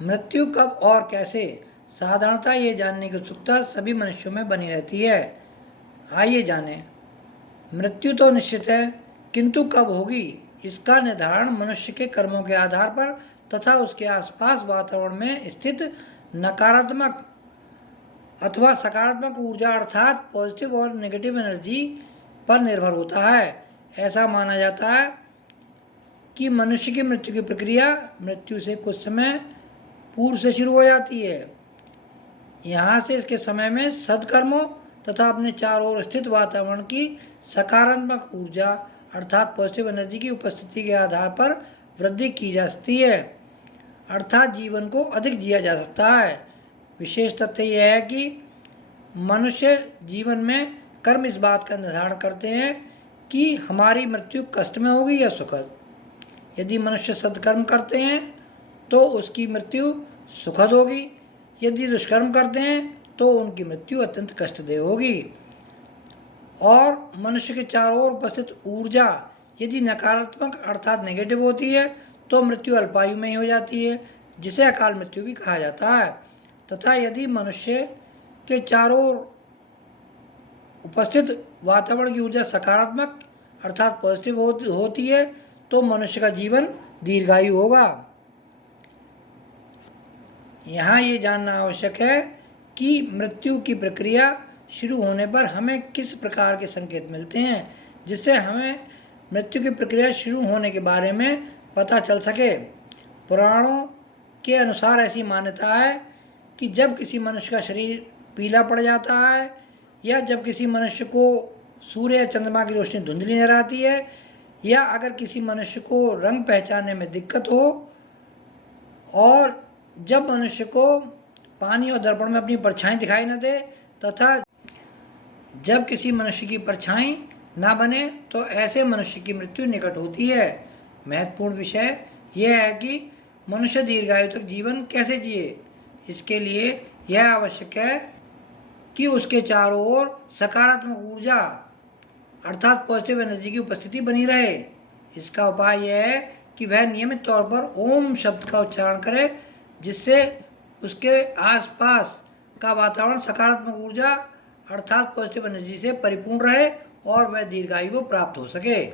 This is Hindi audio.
मृत्यु कब और कैसे? साधारणतः ये जानने की उत्सुकता सभी मनुष्यों में बनी रहती है। आइए जानें। मृत्यु तो निश्चित है, किंतु कब होगी इसका निर्धारण मनुष्य के कर्मों के आधार पर तथा उसके आसपास वातावरण में स्थित नकारात्मक अथवा सकारात्मक ऊर्जा अर्थात पॉजिटिव और नेगेटिव एनर्जी पर निर्भर होता है। ऐसा माना जाता है कि मनुष्य की मृत्यु की प्रक्रिया मृत्यु से कुछ समय पूर्व से शुरू हो जाती है। यहाँ से इसके समय में सद्कर्मों तथा अपने चारों ओर स्थित वातावरण की सकारात्मक ऊर्जा अर्थात पॉजिटिव एनर्जी की उपस्थिति के आधार पर वृद्धि की जा सकती है, अर्थात जीवन को अधिक जिया जा सकता है। विशेष तथ्य यह है कि मनुष्य जीवन में कर्म इस बात का निर्धारण करते हैं कि हमारी मृत्यु कष्ट में होगी या सुखद। यदि मनुष्य सत्कर्म करते हैं तो उसकी मृत्यु सुखद होगी, यदि दुष्कर्म करते हैं तो उनकी मृत्यु अत्यंत कष्टदेय होगी। और मनुष्य के चारों ओर उपस्थित ऊर्जा यदि नकारात्मक अर्थात नेगेटिव होती है तो मृत्यु अल्पायु में ही हो जाती है, जिसे अकाल मृत्यु भी कहा जाता है। तथा यदि मनुष्य के चारों ओर उपस्थित वातावरण की ऊर्जा सकारात्मक अर्थात पॉजिटिव होती है तो मनुष्य का जीवन दीर्घायु होगा। यहाँ ये जानना आवश्यक है कि मृत्यु की प्रक्रिया शुरू होने पर हमें किस प्रकार के संकेत मिलते हैं जिससे हमें मृत्यु की प्रक्रिया शुरू होने के बारे में पता चल सके। पुराणों के अनुसार ऐसी मान्यता है कि जब किसी मनुष्य का शरीर पीला पड़ जाता है या जब किसी मनुष्य को सूर्य या चंद्रमा की रोशनी धुंधली नजर आती है या अगर किसी मनुष्य को रंग पहचानने में दिक्कत हो और जब मनुष्य को पानी और दर्पण में अपनी परछाई दिखाई न दे तथा जब किसी मनुष्य की परछाई ना बने तो ऐसे मनुष्य की मृत्यु निकट होती है। महत्वपूर्ण विषय यह है कि मनुष्य दीर्घायु तक जीवन कैसे जिए। इसके लिए यह आवश्यक है कि उसके चारों ओर सकारात्मक ऊर्जा अर्थात पॉजिटिव एनर्जी की उपस्थिति बनी रहे। इसका उपाय यह है कि वह नियमित तौर पर ओम शब्द का उच्चारण करे, जिससे उसके आसपास का वातावरण सकारात्मक ऊर्जा अर्थात पॉजिटिव एनर्जी से परिपूर्ण रहे और वह दीर्घायु को प्राप्त हो सके।